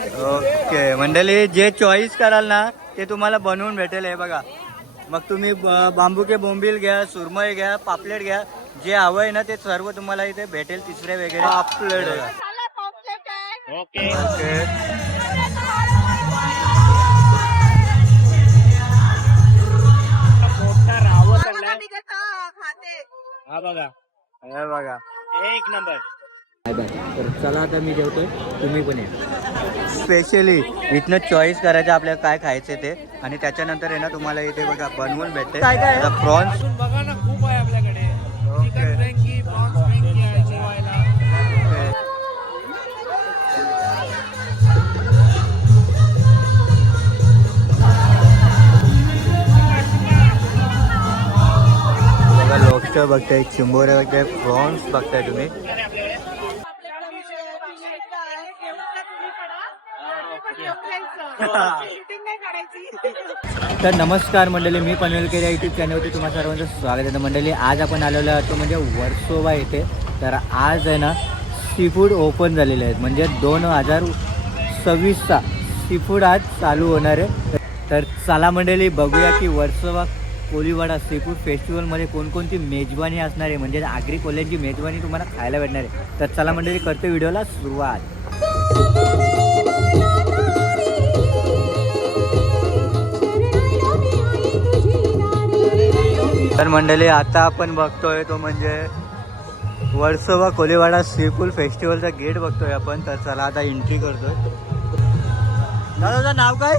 Okay मंडळी, जे choice कराल ना ते तुम्हाला बनवून भेटेल. हे बघा, मग तुम्ही बांबू के बोंबील घ्या, सुरमई घ्या, पापलेट घ्या, जे हवं आहे ना ते सर्व तुम्हाला इथे भेटेल. तिसरे वगैरे पापलेट. ओके ओके मोठा रावत आणलाय. हा बघा, हे बघा, एक नंबर. तर चला आता मी जेवतोय, तुम्ही पण या. स्पेशली इथनं चॉईस करायचं आपल्याला काय खायचं ते, आणि त्याच्यानंतर आहे ना तुम्हाला इथे बघा बनवून भेटते. काय काय प्रॉन्स अजून बघा ना, खूप आहे आपल्याकडे. Okay. Chicken Frankie, prawns Frankie आहे जेवायला. बघा, लॉबस्टर बघताय, चिंबोरे बघताय, प्रॉन्स बघताय तुम्ही. तर नमस्कार मंडळी, मी पनवेलकर या यूट्यूब चॅनलवरती तुम्हा सर्वांचं स्वागत आहे. मंडळी, आज आपण आलेलो आहोत म्हणजे वर्सोवा येथे. तर आज आहे ना सी फूड ओपन झालेले आहेत, म्हणजे 2026चा सी फूड आज चालू होणार आहे. तर चला मंडळी, बघूया की वर्सोवा कोळीवाडा सी फूड फेस्टिवलमध्ये कोणकोणती मेजवानी असणार आहे, म्हणजे आगरी कोल्ह्यांची मेजवानी तुम्हाला खायला भेटणार आहे. तर चला मंडळी, करतो व्हिडिओला सुरुवात. तर मंडळी, आता आपण बघतोय तो म्हणजे वर्सोवा कोळीवाडा सी फूड फेस्टिवलचा गेट बघतोय आपण. तर चला आता एंट्री करतोय. दादाचं नाव काय?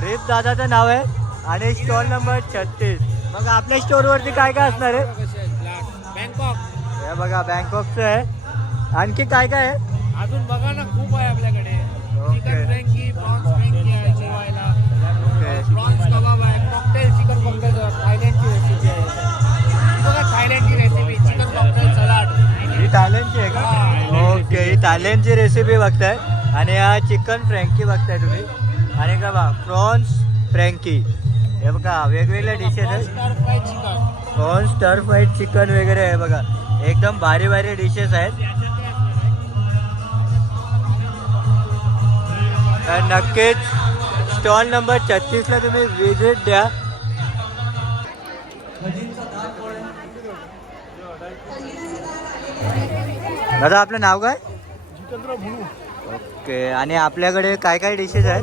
रीत दादाचं नाव आहे, आणि स्टॉल नंबर 36. मग आपल्या स्टोअरवरती काय काय असणार आहे? बँकॉक. हे बघा, बँकॉकचं आहे. आणखी काय काय आहे? अजून बघा ना, खूप आहे आपल्याकडे. Okay. Chicken Frankie, prawns Frankie आहे जेवायला. ओके. प्रॉन्स कबाब आहे, कॉकटेल, चिकन कॉकटेल, थायलंडची रेसिपी आहे. ही बघा, थायलंडची रेसिपी, चिकन कॉकटेल सलाड. ही थायलंडची आहे का? ओके, ही थायलंडची रेसिपी बघताय, आणि हा चिकन फ्रँकी बघताय तुम्ही. आणि का बा, प्रॉन्स फ्रँकी. हे बघा, वेगवेगळ्या डिशेस आहेत. स्टर फ्राय चिकन. प्रॉन्स स्टर फ्राईड चिकन वगैरे आहे बघा, एकदम भारी भारी डिशेस आहेत. तर नक्कीच स्टॉल नंबर 36ला तुम्ही व्हिजिट द्या. दादा, आपलं नाव काय? ओके, आणि आपल्याकडे काय काय डिशेस आहेत?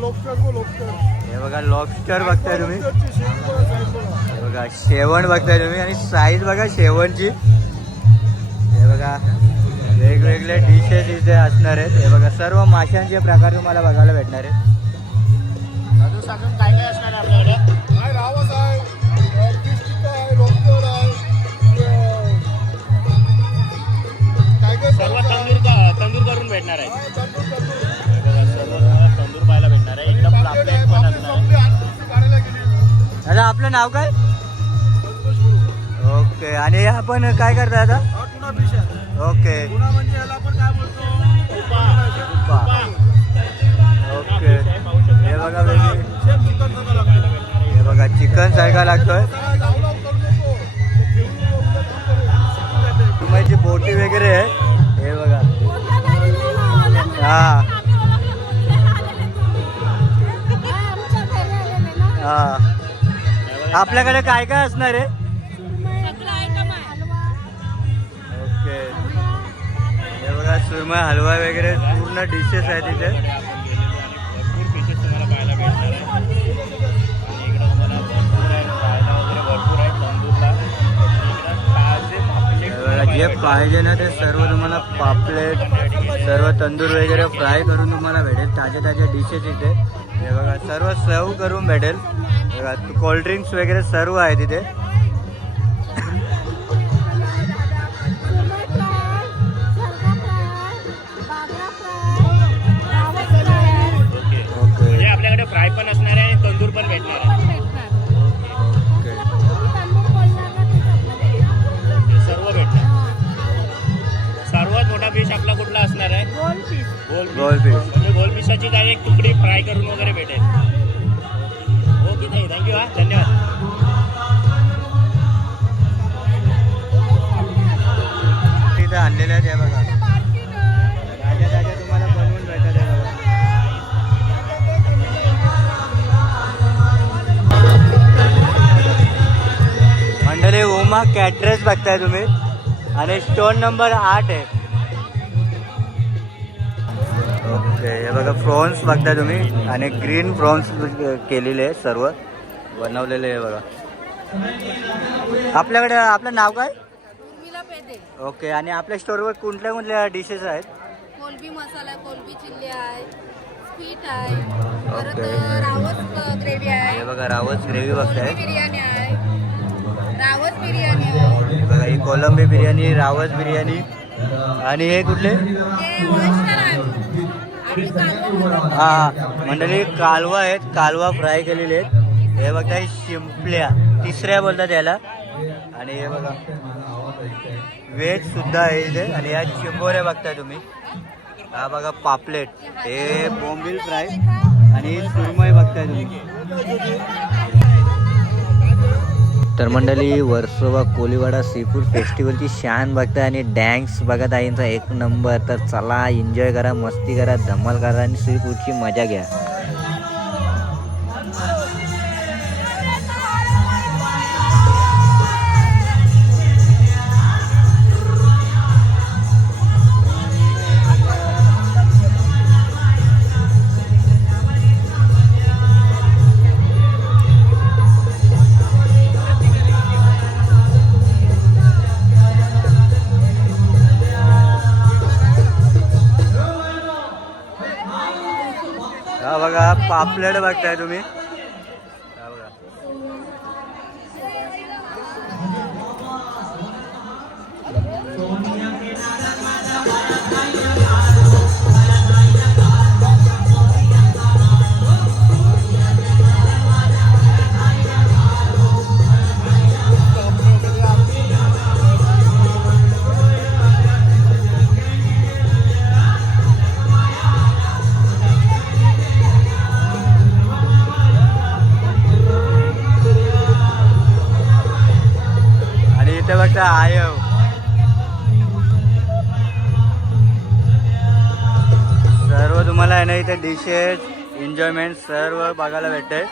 हे बघा, लॉबस्टर बघताय तुम्ही. हे बघा, शेवण बघताय तुम्ही, आणि साईज बघा शेवणची. हे बघा, वेगवेगळे डिशेस इथे असणार आहेत. हे बघा, सर्व माशांचे प्रकार तुम्हाला बघायला भेटणार आहेत. अजून काय काय असणार आहे आपल्याकडे? काय रावस आहे, फिश टिक्का आहे, लॉबस्टर आहे, टायगर सर्व तंदूर करून भेटणार आहे. तंदूर हे बघा, सर्व तुम्हाला तंदूर पाहायला भेटणार आहे. एकदम पापलेट पण असणार आहे. काढायला गेली दादा, आपलं नाव काय? ओके, आणि आपण काय करता आता? हा टुना फिश आहे. ओके. टुना म्हणजे याला आपण काय बोलतो? उपा. ओके. हे बघा, वेगळी. सेम चिकन सारखं लागतं. हे बघा, चिकन सारखा लागतोय. काय लावला करू नको. सुरमईची बोटी वगैरे आहे. हे बघा. हा हा, आपल्याकडे काय काय असणार आहे? ओके. हे बघा, सुरमई हलवा वगैरे पूर्ण डिशेस आहेत इथे. भरपूर फिशेस तुम्हाला पाहायला भेटणार आहे. आणि इकडं तुम्हाला भरपूर आहे, खायला वगैरे भरपूर आहे तंदूरला. इकडं ताजे पापलेट हे बघा, जे पाहिजे ना ते सर्व तुम्हाला पापलेट, सर्व तंदूर वगैरे फ्राय करून तुम्हाला भेटेल. ताजे ताजे डिशेस इथे. हे बघा, सर्व सर्व करून भेटेल. बघा, कोल्ड्रिंक्स वगैरे सर्व आहे तिथे. ओके. म्हणजे आपल्याकडे फ्राय पण असणार आहे आणि तंदूर पण भेटणार आहे. ओके. हे सर्व भेटणार. सर्वात मोठा फिश आपला कुठला असणार आहे? Gold fish. म्हणजे गोल्ड फिशाची डायरेक्ट तुकडी फ्राय करून वगैरे भेटेल. ओके ताई, थँक्यू. हा, धन्यवाद. तिथे आणलेले आहेत. हे बघा, ताज्या ताज्या तुम्हाला बनवून भेटत आहे बघा. सीमा कॅटरेस बघताय तुम्ही आणि स्टोन नंबर 8 आहे. ओके हे बघा प्रॉन्स बघताय तुम्ही आणि ग्रीन प्रॉन्स केलेले आहे, सर्व बनवलेले आहे बघा. आपल्याकडे आपलं नाव काय? उर्मिला पेदे. ओके आणि आपल्या स्टोरवर कुठल्या कुठल्या डिशेस आहेत? कोलबी मसाला, कोलबी चिल्ली आहे, स्वीट आहे, परत ओके. रावस ग्रेव्ही आहे, हे बघा रावस ग्रेव्ही कोलबी बघताय. बिर्याणी आहे, रावस बिर्याणी आहे. हे बघा ही कोलंबी बिर्याणी, रावस बिर्याणी आणि हे कुठले? ते oyster आहे. आणि कालवण म्हणतात. हा मंडळी कालवा आहेत, कालवा फ्राय केलेले आहेत. हे बघा हे शिंपल्या तिसऱ्या बोलतात याला. आणि हे बघा व्हेज सुद्धा आहे इथे. आणि या चिंबोऱ्या बघताय तुम्ही. हा बघा पापलेट, हे बोंबील फ्राय आणि सुरमई बघताय तुम्ही. तर मंडळी वर्सोवा कोलीवाडा सीफूड फेस्टिवलची शान बघताय आणि डॅन्स बघत आहे यांचा एक नंबर. तर चला एन्जॉय करा, मस्ती करा, धमाल करा आणि सीफूडची मजा घ्या. हा बघा पापलेट बघताय तुम्ही. हा बघा इथे बघता आयव. सर्व तुम्हाला आहे ना इथे डिशेस एन्जॉयमेंट सर्व बघायला भेटते.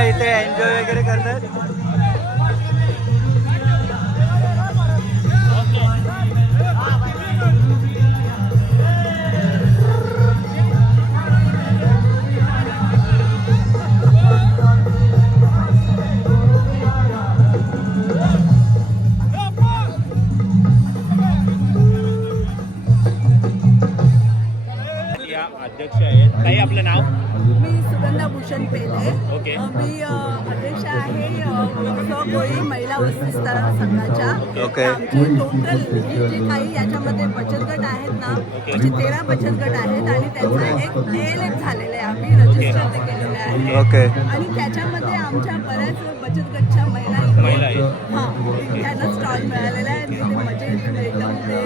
इथे एन्जॉय वगैरे करतात. अध्यक्ष आहेत. ताई आपलं नाव? मी सुगंधा भूषण पेले. ओके. मी अध्यक्ष आहे कोळी महिला वस्तीस्तर संघाच्या. ओके. आमचे टोटल जे काही याच्यामध्ये बचत गट आहेत ना, म्हणजे 13 बचत गट आहेत आणि त्यांचा एक ALF झालेलं आहे. आम्ही रजिस्टर केलेलं आहे. ओके. आणि त्याच्यामध्ये आमच्या बऱ्याच बचत गटच्या महिला आहेत. हां, त्यांना स्टॉल मिळालेला आहे. तिथे मजेत एकदम ते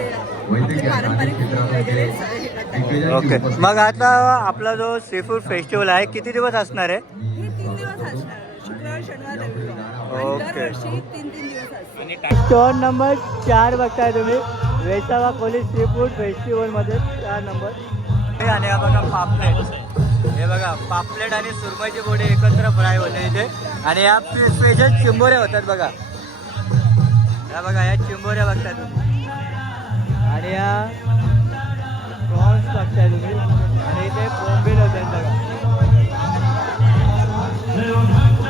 आपले पारंपरिक वगैरे सगळे हे करतात. ओके. मग आता आपला जो सी फूड फेस्टिवल आहे किती दिवस असणार आहे? हे 3 दिवस शुक्रवार शनिवार रविवार आणि ओके. दरवर्षी 3-3 दिवस असते. आणि स्टॉल नंबर 4 बघताय तुम्ही वेसावा कोली सी फूड फेस्टिवल मध्ये 4 नंबर. आणि हा बघा पापलेट, हे बघा पापलेट आणि सुरमईचे बोडे एकत्र फ्राय होते इथे. आणि या स्पेशल चिंबोऱ्या होतात बघा, या बघा या चिंबोऱ्या बघताय तुम्ही. आणि या प्रॉन्स बघताय तुम्ही. आणि इथे बोंबील होतात बघा.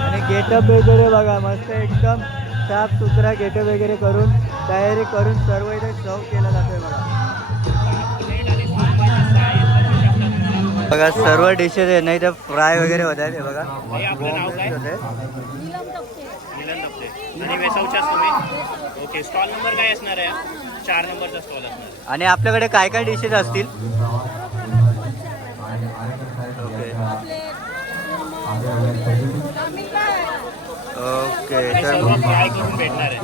आणि गेटअप वगैरे बघा मस्त एकदम साफ सुथरा गेटअप वगैरे करून तयारी करून सर्व इथे सर्व केला जातोय बघा. सर्व डिशेस आहे नाही तर फ्राय वगैरे होत आहेत. हे बघा आपलं नाव काय? होते. नीलम दप्ते. आणि वेसावच्याच तुम्ही? ओके. स्टॉल नंबर काय असणार आहे? 4 नंबरचा स्टॉल असणार आहे. आणि आपल्याकडे काय काय डिशेस असतील? ओके आणि तर सर्व फ्राय करून भेटणार आहे.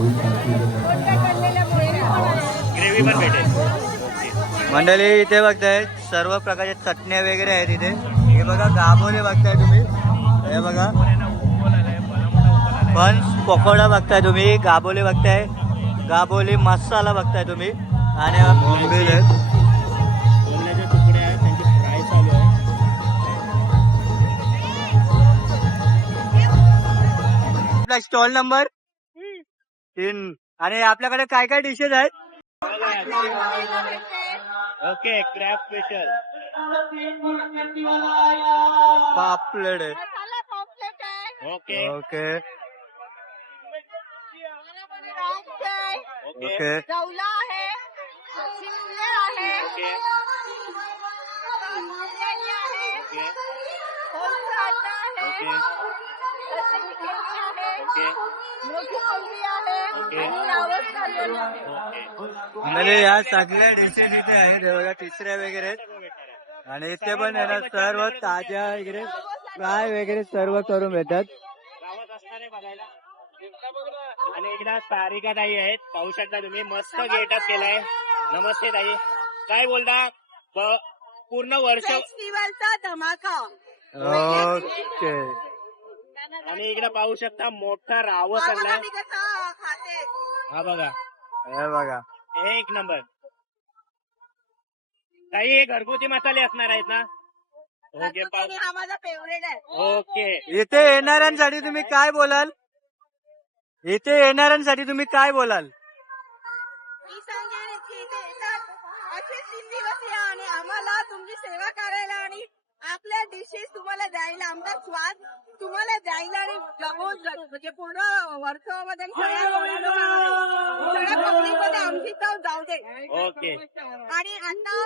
ग्रेव्ही पण भेटेल. ओके. मंडळी इथे बघताय सर्व प्रकारचे चटण्या वगैरे आहेत इथे. हे बघा गाभोले बघताय तुम्ही, हे बघा बन्स पकोडा बघताय तुम्ही, गाभोले बघताय, गाभोली मसाला बघताय तुम्ही. आणि हा बोंबील आहेत. बोलण्याचे तुकडे आहेत, त्यांची फ्राय चालू आहे. आपला स्टॉल नंबर 3. आणि आपल्याकडे काय काय डिशेस आहेत? ओके. Crab special. पापलेट आहे. मसाला पॉम्पलेट आहे, ओके. ओके राईस आहे, ओके. ओके जवला आहे, शिमले आहे, ओके. बिर्याणी आहे, ओके. कोलकाता आहे, ओके. लसूण चिकन आहे, ओके. मोठी कोलबी आहे ओके. आणि रावस थाली आहे. ओके. म्हणजे या सगळ्या डिशेस इथे आहेत. हे बघा तिसऱ्या वगैरे आहेत. आणि इथे पण येणार सर्व ताज्या वगैरे फ्राय वगैरे सर्व करून भेटतात. गावात असणार आहे बघायला. आणि एकदा सारिका ताई आहेत, पाहू शकता तुम्ही, मस्त गेटअप केलाय. नमस्ते ताई, काय बोलता? पूर्ण वर्ष. फेस्टिवलचा धमाका. ओके आणि इकडे पाहू शकता मोठा रावस आणलाय. आम्ही कसं खाते. हा बघा, हे बघा एक नंबर. ताई हे घरगुती मसाले असणार आहेत ना? ओके. आणि हा माझा फेवरेट आहे. ओके. इथे येणाऱ्यांसाठी तुम्ही काय बोलाल? इथे येणाऱ्यांसाठी तुम्ही काय बोलाल? मी सांगेन की इथे येतात असे 3 दिवस या आणि आम्हाला तुमची सेवा करायला आणि आपल्या डिशेस तुम्हाला द्यायला, आमचा स्वाद तुम्हाला द्यायला आणि जगून म्हणजे पूर्ण वर्षामध्ये सगळ्या पब्लिकमध्ये आमची चव जाऊ दे. ओके. आणि आता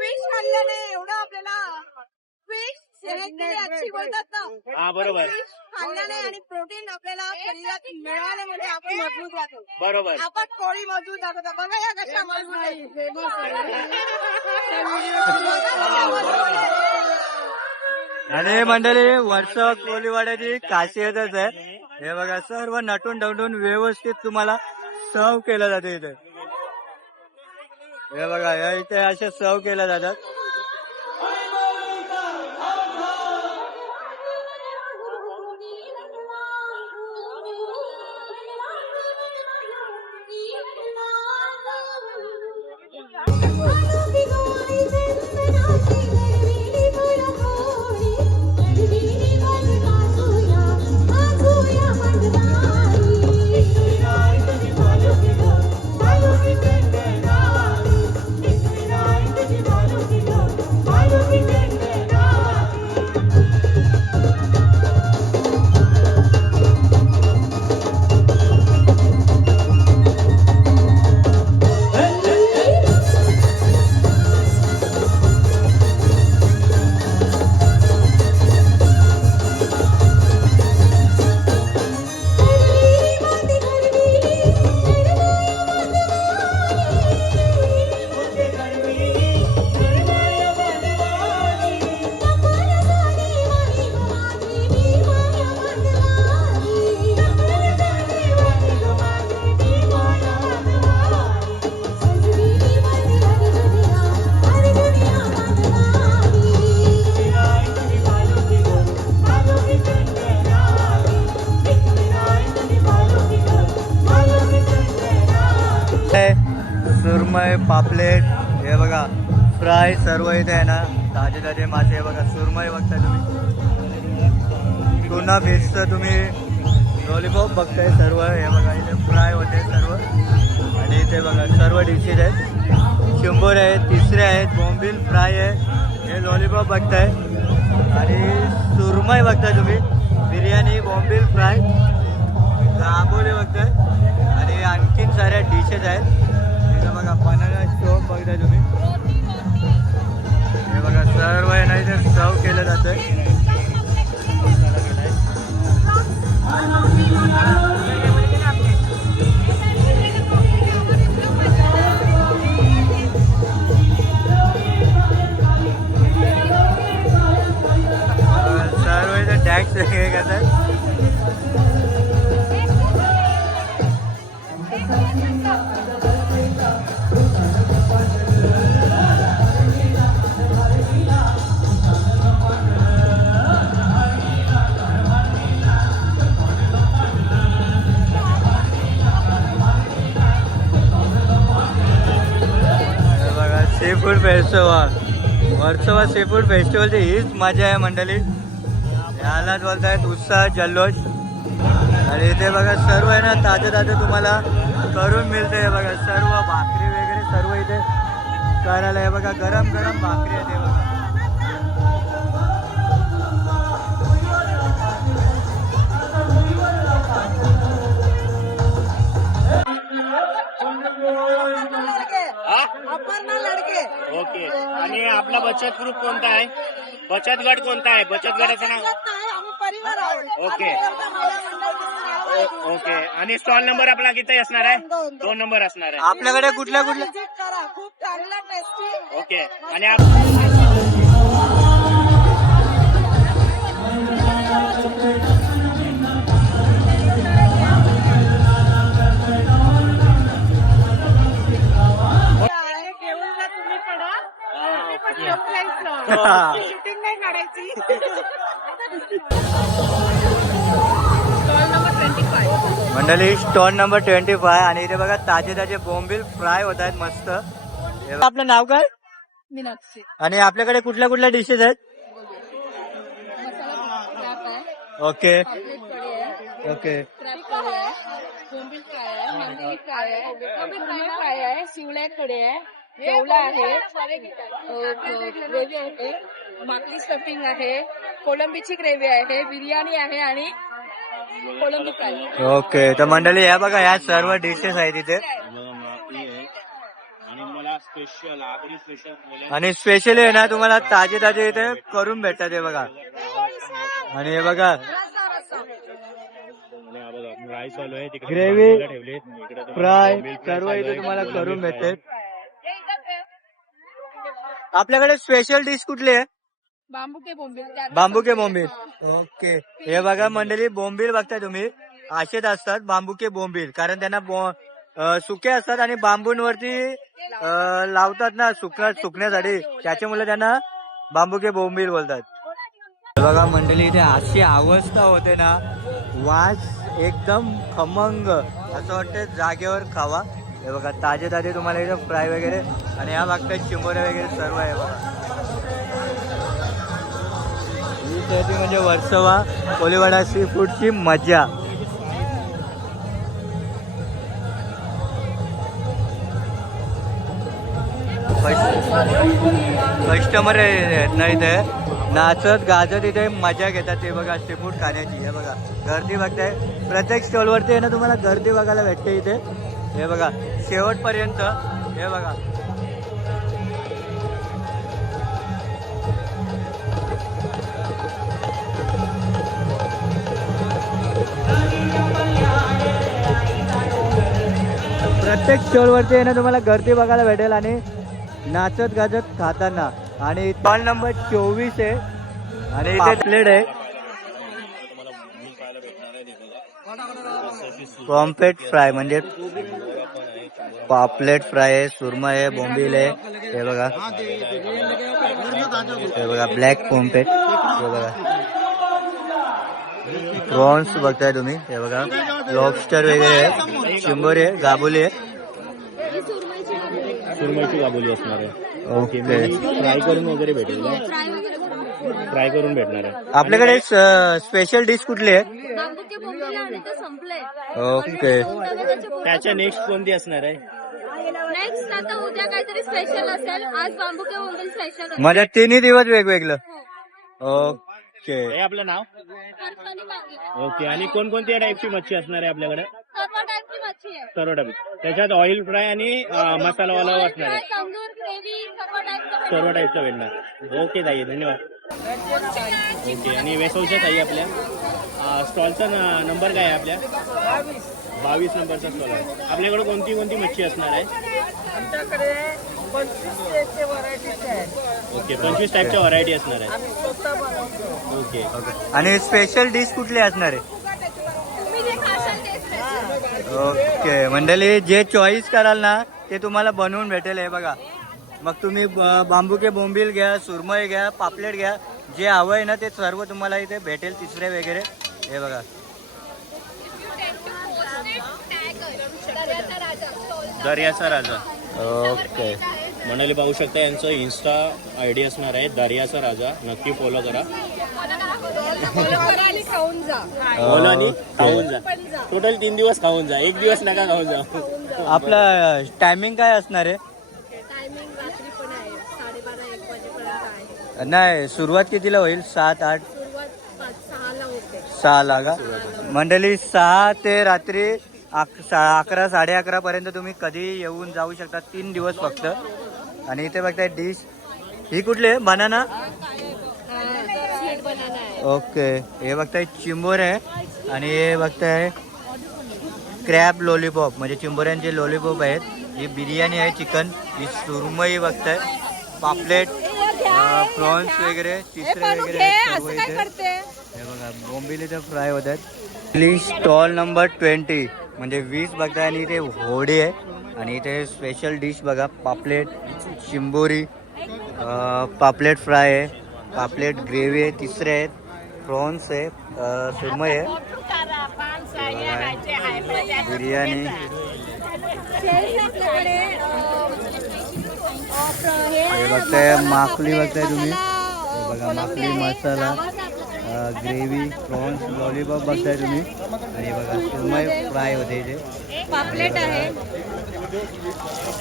फिश खाल्ल्याने एवढं आपल्याला फिश अच्छी बोलतात ना. हा बरोबर. फिश खाल्ल्याने आणि प्रोटीन आपल्याला शरीरात मिळाल्यामुळे आपण मजबूत राहतो. बरोबर. आपण कोळी मजबूत दाखवतो. बघा या कशा मजबूत आणि मंडळी वर्ष कोलीवाड्याची खासियतच आहे. हे बघा सर्व नटून डवटून व्यवस्थित तुम्हाला सर्व केलं जाते इथे. हे बघा या इथे असे सर्व केल्या जातात. सुरमई पापलेट हे बघा फ्राय सर्व इथे आहे ना, ताजे ताजे मासे हे बघा. सुरमई बघताय तुम्ही, टुना फिशचं तुम्ही लॉलीपॉप बघताय सर्व हे बघा. इथे फ्राय होते सर्व आणि इथे बघा सर्व डिशेस आहेत. शंभर आहेत, तिसरे आहेत, बॉम्बिल फ्राय आहे, हे लॉलीपॉप बघताय आणि सुरमई बघताय तुम्ही, बिर्याणी, बॉम्बिल फ्राय, आंबोली बघताय आणि आणखीन साऱ्या डिशेस आहेत. इथे बघा बनाना स्टोव बघताय तुम्ही, हे बघा सर्व आहे ना इथे सर्व केलं जातंय. सर्व इथे टॅक्स हे करतात. Seafood festival, Versova seafood फेस्टिवलची हीच मजा आहे मंडळी. यालाच बोलतायत उत्साह जल्लोष. आणि इथे बघा सर्व आहे ना ताजे ताजे तुम्हाला करून मिळते. हे बघा सर्व भाकरी वगैरे सर्व इथे करायला. हे बघा गरम गरम भाकरी आहे ते बघा. अपर्णा लडके. ओके. आणि आपला बचत ग्रुप कोणता आहे? बचत गट कोणता आहे? बचत गटाचं नाव? आम्ही परिवार आहोत. ओके. ओके. आणि स्टॉल नंबर आपला किती असणार आहे? 2 नंबर असणार आहे. आपल्याकडे कुठल्या कुठल्या विजिट करा, खूप चांगला टेस्टी. ओके. आणि शूटिंग नाही काढायची. मंडळी स्टॉल नंबर 25 आणि इथे बघा ताजे ताजे बोंबील फ्राय होत आहेत मस्त. आपलं नाव काय? मीनाक्षी. आणि आपल्याकडे कुठल्या कुठल्या डिशेस आहेत? ओके ओके बोंबील फ्राय आहे, मांदेली फ्राय आहे, फ्राय आहे, शिवड्या कढी आहे, जेवला आहे, ग्रेव्ही आहे, माकली स्टफिंग आहे, कोलंबीची ग्रेव्ही आहे, बिर्याणी आहे आणि कोलंबी फ्राय. ओके. तर मंडळी या बघा या सर्व डिशेस आहेत इथे. आणि स्पेशली आहे ना तुम्हाला ताजे ताजे इथे करून भेटतात हे बघा. आणि हे बघा ग्रेव्ही फ्राय सर्व इथे तुम्हाला करून भेटते. आपल्याकडे स्पेशल डिश कुठली आहे? बांबू के बोंबील. बांबू के बोंबील. ओके. हे बघा मंडळी बोंबील बघताय तुम्ही, असेच असतात बांबू के बोंबील, कारण त्यांना सुके असतात आणि बांबूंवरती लावतात ना सुकण्यासाठी, त्याच्यामुळे त्यांना बांबू के बोंबील बोलतात. बघा मंडळी इथे अशी अवस्था होते ना, वास एकदम खमंग, असं वाटतं जागेवर खावा. हे बघा ताजे ताजे तुम्हाला इथे फ्राय वगैरे आणि ह्या बघताय चिंबोरे वगैरे सर्व आहे बघा. ही त्याची म्हणजे वर्सोवा कोळीवाडा सी फूडची मजा. कस्टमर आहेत ना इथे नाचत गाजत इथे मजा घेतात ते बघा सी फूड खाण्याची. हे बघा गर्दी बघताय प्रत्येक स्टॉलवरती आहे ना तुम्हाला गर्दी बघायला भेटते इथे. हे बघा शेवटपर्यंत हे बघा. प्रत्येक स्टॉलवरती आहे ना तुम्हाला गर्दी बघायला भेटेल आणि नाचत गाजत खाताना. आणि स्टॉल नंबर 24 आहे आणि इथे प्लेट आहे पॉम्फ्रेट फ्राय, म्हणजे पापलेट फ्राय आहे, सुरमई आहे, बोंबील आहे. हे बघा हे बघा ब्लॅक पॉम्फ्रेट, हे बघा प्रॉन्स बघताय तुम्ही. हे बघा लॉबस्टर वगैरे आहे, चिंबोरी आहे, गाबोली आहे. सुरमईची दाबोली असणार आहे. ओके. फ्राय करून वगैरे भेटेल का? फ्राय करून भेटणार आहे. आपल्याकडे स्पेशल डिश कुठली आहे? बांबूके बोंबील आणि ते संपले. ओके. त्याच्या नेक्स्ट कोणती असणार आहे? नेक्स्ट आता उद्या काहीतरी स्पेशल असेल. आज बांबूके बोंबील स्पेशल. माझ्या 3 दिवस वेगवेगळं. ओके. हे आपलं नाव? ओके. आणि कोणकोणत्या टाईपची मच्छी असणार आहे आपल्याकडे? सर्व टाईपची मच्छी आहे. सर्व टाईप. त्याच्यात ऑइल फ्राय आणि मसालावाला असणार आहे. तंदूर ग्रेव्ही सर्व टाईपचं. सर्व टाईपचं भेटणार. ओके ताई, धन्यवाद. ओके. आणि वेसवच्या ताई आपल्या स्टॉलचा नंबर काय आहे आपल्या? 22 नंबरचा स्टॉल आहे. आपल्याकडे कोणती कोणती मच्छी असणार आहे? आमच्याकडे 25 टाईपचे व्हरायटीज आहेत. ओके. 25 टाईपच्या व्हरायटी असणार आहे. आम्ही स्वतः बनवतो. ओके. आणि स्पेशल डिश कुठली असणार आहे? तुम्ही जे खाशाल ते स्पेशल. ओके. मंडळी, जे चॉईस कराल ना ते तुम्हाला बनवून भेटेल. हे बघा, मग तुम्ही बांबूके बोंबील घ्या, सुरमई घ्या, पापलेट घ्या, जे हवं आहे ना ते सर्व तुम्हाला इथे भेटेल. तिसरे वगैरे हे बघा. दर्याचा राजा. ओके. म्हणाले पाहू शकता, यांचं इन्स्टा आयडी असणार आहे दर्याचा राजा. नक्की फॉलो करा. खाऊन जा. फॉलो आणि खाऊन जा. टोटल 3 दिवस खाऊन जा. 1 दिवस नका खाऊन जा. आपला टायमिंग काय असणार आहे? टायमिंग रात्री पण आहे. 12:30-1 वाजेपर्यंत आहे. नाही, सुरुवात कितीला होईल? 7-8? सुरुवात 6ला होते. 6ला का? मंडळी, 6 ते रात्री 11-11:30 पर्यंत तुम्ही कधी येऊन जाऊ शकता. 3 दिवस फक्त. आणि इथे बघताय डिश ही कुठली आहे? बनाना. स्वीट बनाना आहे. ओके. हे बघताय चिंबोर आहे. आणि हे बघताय क्रॅब लॉलीपॉप, म्हणजे चिंबोऱ्यांचे लॉलीपॉप आहेत. ही बिर्याणी आहे चिकन. ही सुरमई बघताय, पापलेट, प्रॉन्स वगैरे, तिसरे वगैरे आहेत सर्व इथे. हे बघा, बोंबील इथे फ्राय होत आहेत. स्टॉल नंबर 20 म्हणजे 20 बघताय. आणि इथे होडी आहे. आणि इथे स्पेशल डिश बघा, पापलेट, चिंबोरी, पापलेट फ्राय आहे, पापलेट ग्रेव्ही आहे, तिसरे आहेत, प्रॉन्स आहे, सुरमई आहे, बिर्याणी. हे बघताय माकली, बघताय तुम्ही. हे बघा, माकली मसाला, ग्रेव्ही, प्रॉन्स, लॉलीपॉप बघताय तुम्ही. आणि बघा, सुरमई फ्राय होते इथे. पापलेट आहे.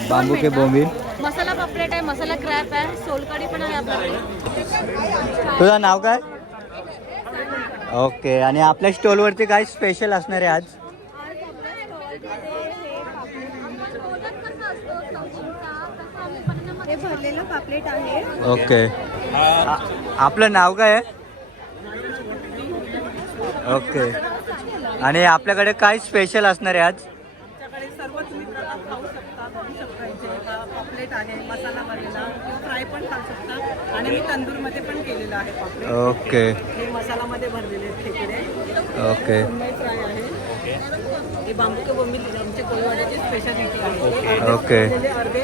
बांबूके बोंबील. मसाला पापलेट आहे. मसाला क्रॅप आहे. सोलकढी पण आहे आपल्याकडे. तुझं नाव काय? ओके. आणि आपल्या स्टॉलवरती काय स्पेशल असणार आहे आज? हे भरलेलं पापलेट आहे. ओके. आपलं नाव काय आहे? ओके. आणि आपल्याकडे काय स्पेशल असणार आहे आज? आमच्याकडे सर्व तुम्ही प्रकार खाऊ शकता, बघू शकता. इथे पापलेट आहे, मसाला भरलेला, फ्राय पण खाऊ शकता. आणि मी तंदूरमध्ये पण केलेलं आहे पापलेट. ओके. हे मसालामध्ये भरलेले आहेत खेकडे. ओके. सुरमई फ्राय आहे. हे बांबूके बोंबील आमच्या कोळीवाड्याची स्पेशालिटी आहे. ओके. अर्धे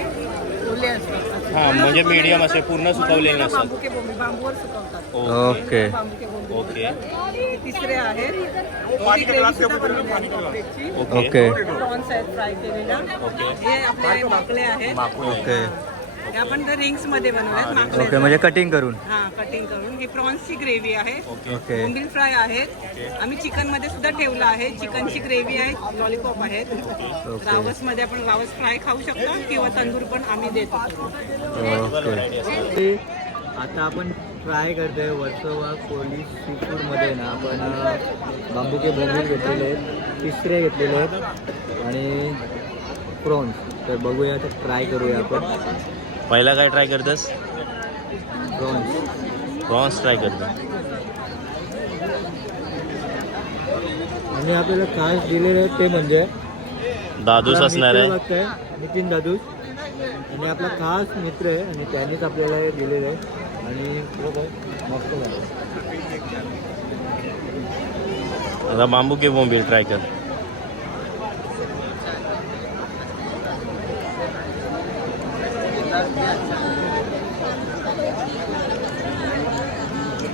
ओले असतात. हा, म्हणजे मीडियम असे पूर्ण सुकवलेले नसतात. बांबूके बोंबील बांबूवर सुकवतात. ओके. बांबूके बोंबील. ओके. हे तिसरे आहेत. ही ग्रेव्ही सुद्धा बनवली आहे पापलेटची. ओके. प्रॉन्स आहेत फ्राय केलेल्या. हे आपले माकले आहेत. ओके. हे आपण रिंग्स मध्ये बनवल्यात माकले. ओके, म्हणजे कटिंग करून. हा, कटिंग करून. ही प्रॉन्सची ग्रेव्ही आहे. ओके. बोंबील फ्राय आहेत. आम्ही चिकन मध्ये सुद्धा ठेवलं आहे. चिकनची ग्रेव्ही आहे, लॉलीपॉप आहेत. ओके. रावस मध्ये आपण रावस फ्राय खाऊ शकता किंवा तंदूर पण आम्ही देतो. ओके. आता आपण फ्राय करतोय वर्सोवा कोली सी फूडमध्ये ना. आपण बांबूके बोंबील घेतलेले आहेत, तिसरे घेतलेले आहेत आणि प्रॉन्स. तर बघूया, तर ट्राय करूया आपण. पहिला काय ट्राय करतस? प्रॉन्स. प्रॉन्स ट्राय करतो. आणि आपल्याला खास दिलेले आहेत ते म्हणजे दादूस असणार आहे. बघताय, नितीन दादूस. आणि आपला खास मित्र आहे आणि त्यांनीच आपल्याला हे दिलेलं आहे. आणि मस्त झालं. आता बांबूके बोंबील ट्राय कर.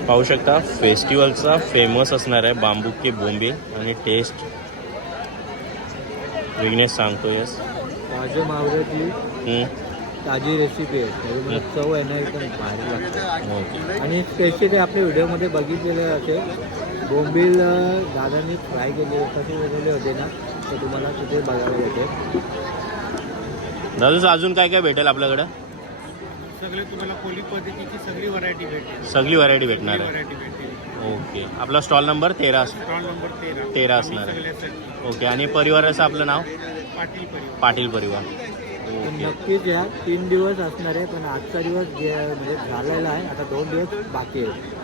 पाहू शकता, फेस्टिवलचा फेमस असणार आहे बांबूके बोंबील. आणि टेस्ट विघ्नेश सांगतो. यस, ताजे मावळ्यातली ताजी रेसिपी आहे त्याच्यामुळे चव आहे ना एकदम भारी लागते. ओके. आणि स्पेशली आपल्या व्हिडिओमध्ये बघितलेलं असेल बोंबील दादांनी फ्राय केले कसे वेगळे होते ना ते तुम्हाला तिथे बघायला भेटेल. दादा अजून काय काय भेटेल आपल्याकडं? सगळे तुम्हाला कोली पद्धतीची सगळी व्हरायटी भेटेल. सगळी व्हरायटी भेटणार आहे. व्हरायटी भेटेल. ओके. आपला स्टॉल नंबर 13 स्टॉल नंबर 13. 13 असणार आहे. सगळ्यासाठी ओके. आणि परिवाराचं आपलं नाव? पाटील परिवार. पाटील परिवार. पण ओके. नक्कीच या 3 दिवस असणार आहे पण आजचा दिवस म्हणजे झालेला आहे आता 2 दिवस बाकी आहे.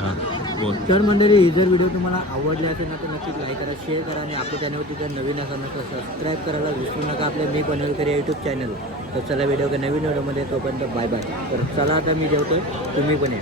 हां बोल. तर मंडळी ही जर व्हिडिओ तुम्हाला आवडली असेल ना तर नक्कीच लाईक करा शेअर करा आणि आपल्या चॅनलवरती जर नवीन असाल तर सबस्क्राईब करायला विसरू नका आपल्या मी पनवेलकर या यूट्यूब चॅनल. तर चला व्हिडिओ नवीन व्हिडिओमध्ये तोपर्यंत बाय बाय. तर चला आता मी जेवतोय तुम्ही पण या.